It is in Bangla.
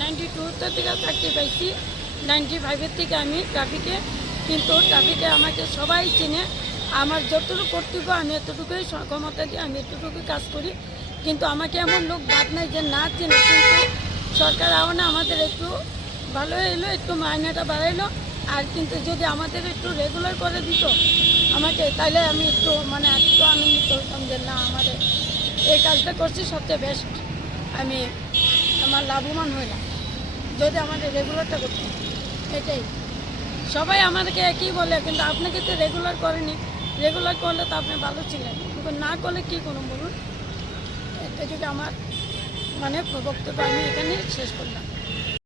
নাইনটি টুতে থেকে চাকরি পাইছি। নাইনটি ফাইভের থেকে আমি ট্রাফিকে কিন্তু ট্রাফিকে আমাকে সবাই চিনে। আমার যতটুকু কর্তব্য, আমি এতটুকুই ক্ষমতা দিয়ে আমি এতটুকু কাজ করি। কিন্তু আমাকে এমন লোক বাদ নাই যে না চিনে। কিন্তু সরকার আওয়ানা আমাদের একটু ভালো এলো একটু মাইনেটা বাড়াইলো। আর কিন্তু যদি আমাদের একটু রেগুলার করে দিত, আমাকে তাহলে আমি একটু মানে একটু আনন্দিত হতাম যে না আমাদের এই কাজটা করছি সবচেয়ে বেস্ট আমি আমার লাভবান হইলাম। যদি আমাদের রেগুলারটা করতে এটাই। সবাই আমাদেরকে একই বলে, কিন্তু আপনাকে তো রেগুলার করেনি রেগুলার করলে তো আপনি ভালো ছিলেন। কিন্তু না করলে কী করুন বলুন? এটা যদি আমার মানে বক্তব্য আমি এখানে শেষ করলাম।